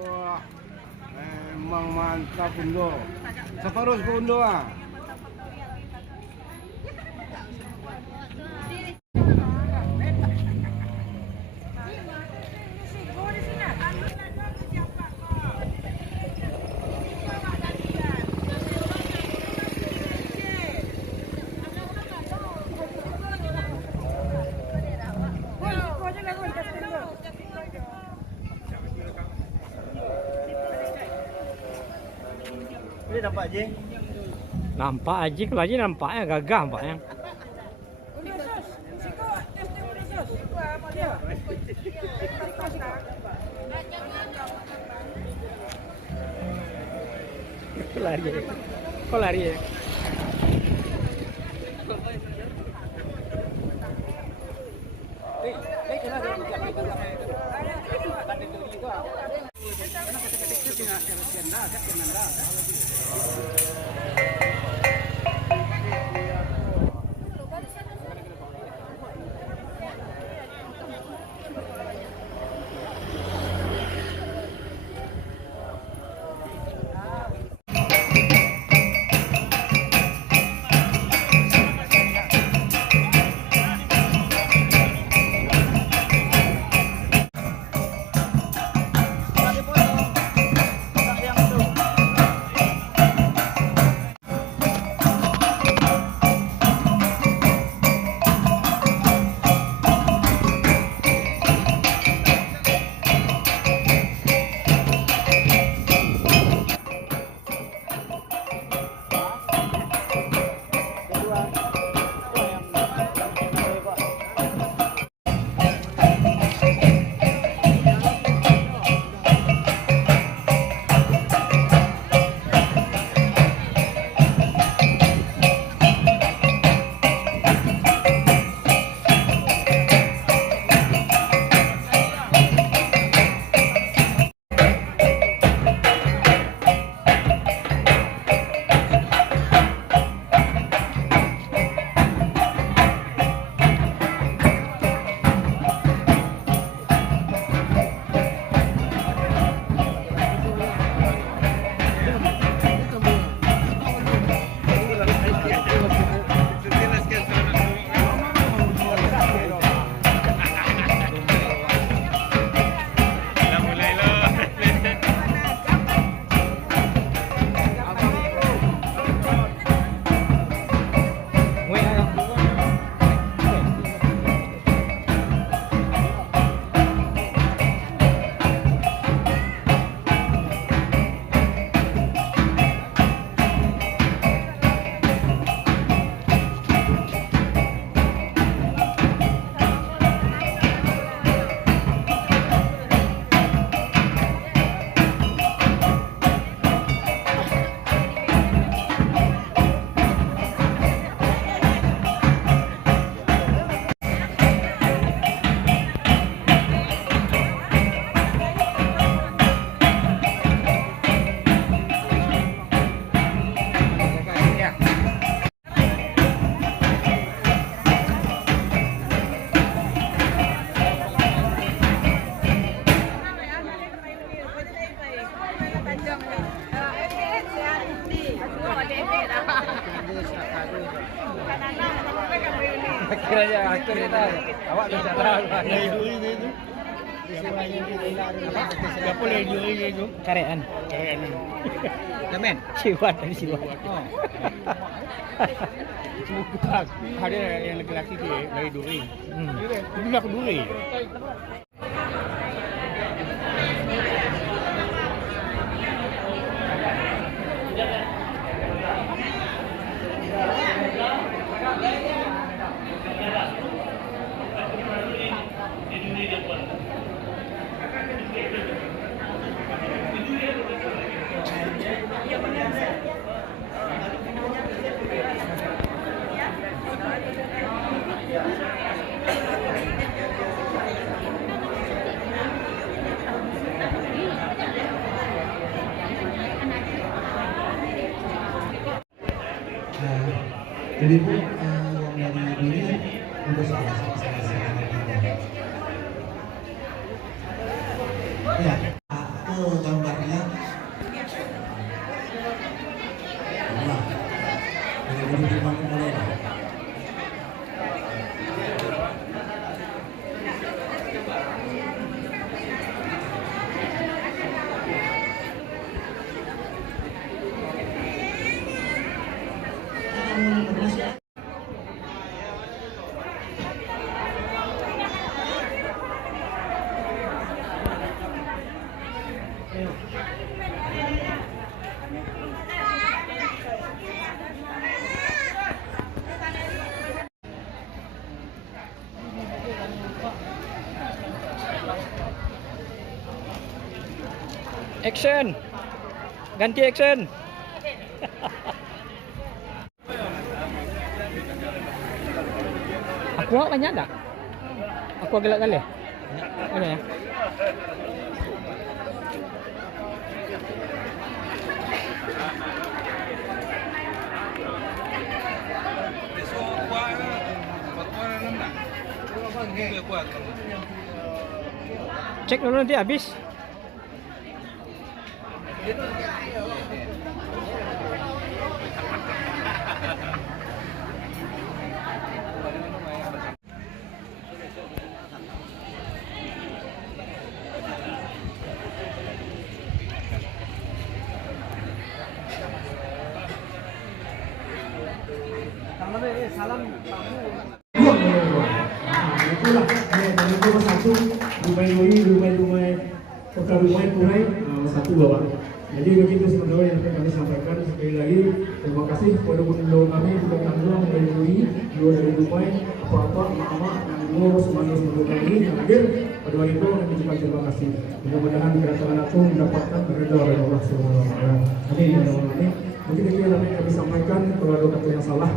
Wah, emang mantap Undo. Seterus ke Undo ah. Ini nampak je. Nampak aja kalau aja nampaknya gagah nampaknya. Lari ya. Kok lari ya? Akhirnya awak bicara itu. Siapa boleh duri itu? Karean. Kemen. Siwat dari siwat. Bukan. Ada yang laki-laki dia dari duri. Itu nak duri. Jadi Bu, yang dari ini udah selesai. Ya, itu Action. Ganti action. Aku banyak tak? Aku gelak kali. Banyak ya? Cek dulu nanti habis. Salam. Itulah dari itu satu rumah Purai satu bawah. Jadi begitu sebenarnya yang kami sampaikan. Sekali lagi terima kasih kepada penduduk kami juga Tanjung Rumai dua dari Rumai apa-apa mak-mak dan dua semuanya penduduk kami yang hadir pada hari itu. Kami juga terima kasih. Mudah-mudahan kedatangan aku mendapatkan ridha dari Allah Subhanahu Wa Taala. Amin. Mungkin itu yang kami sampaikan. Kalau ada kata yang salah,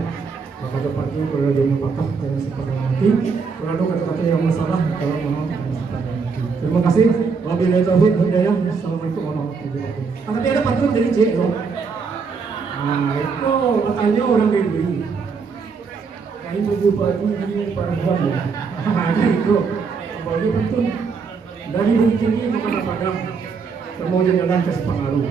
maka tepatnya kalau ada yang patah dan sepatah mati. Kalau ada kata-kata yang masalah, kalau mohon sepatah mati. Terima kasih. Wabillahi taufiq wal hidayah. Assalamualaikum warahmatullahi wabarakatuh. Tapi ada patron dari C. Nah itu makanya orang dari beli. Nah itu bupati ini perempuan ya. Nah itu kembali patron dari beli tinggi kepada Padang. Semua jalan ke Sepengaruh.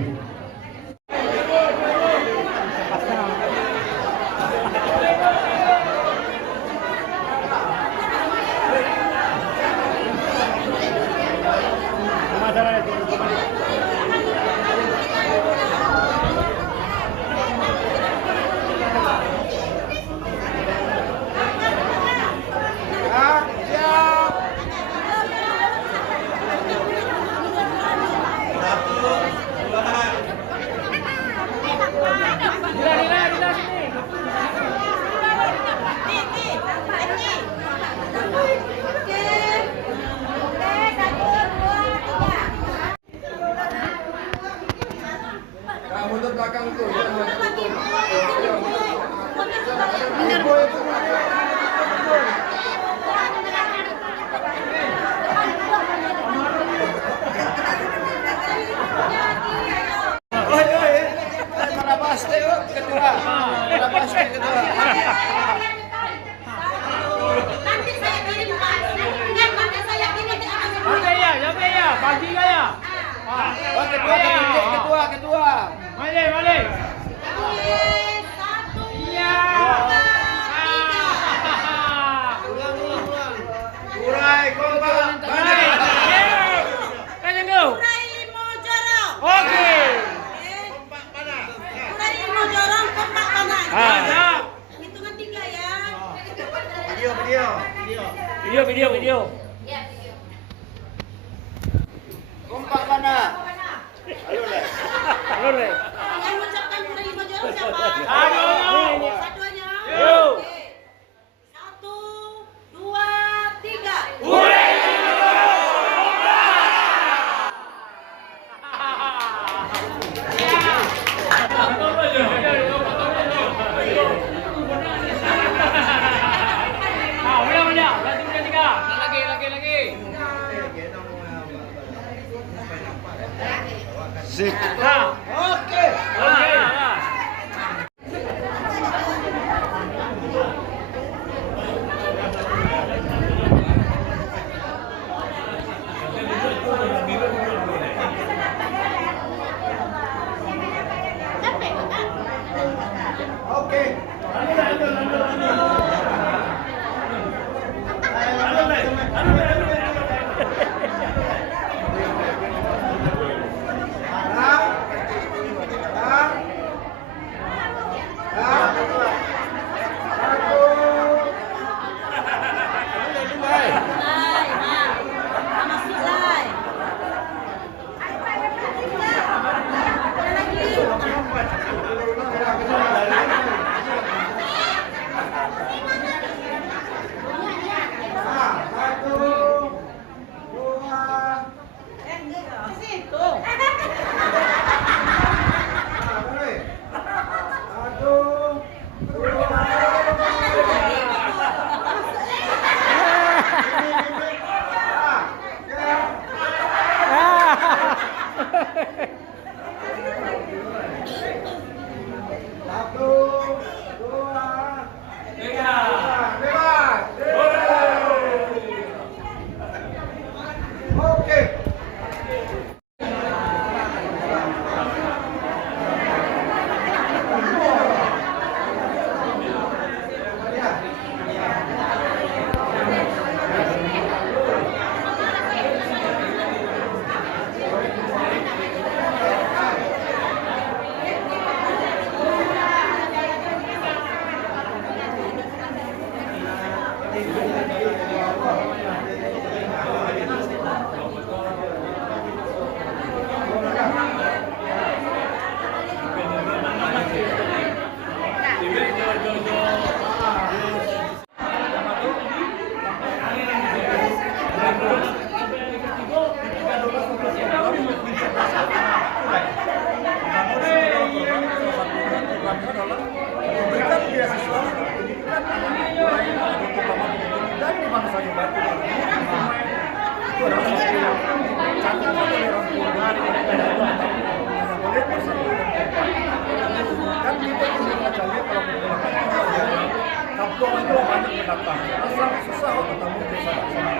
Mundur belakang tuh. Marabaste kedua. Marabaste kedua. Nanti saya kirim Pak. Nanti saya kirim di atas. Siapa ya? Bagi ya? Oh, kedua. Balik. Satu. Iya. Urai kompak. Kan yang go. Urai Mojoro. Oke. Urai Mojoro kompak panas. Hitungan 3 ya. Video. Kompak mana? Halo, Le. Yang mengucapkan Urai Mojoro siapa? Aduh. Satunya. Yo. Oke. 1, 2, 3. Sik. Oke. Oke. saja batu itu adalah satu yang catat oleh orang tua dari oleh persatuan kan kita bisa baca lihat kalau menggunakan kampung itu banyak pendatang sangat susah untuk ketemu di sana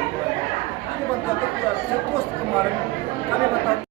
ini bantuan kita terus kemarin kami datang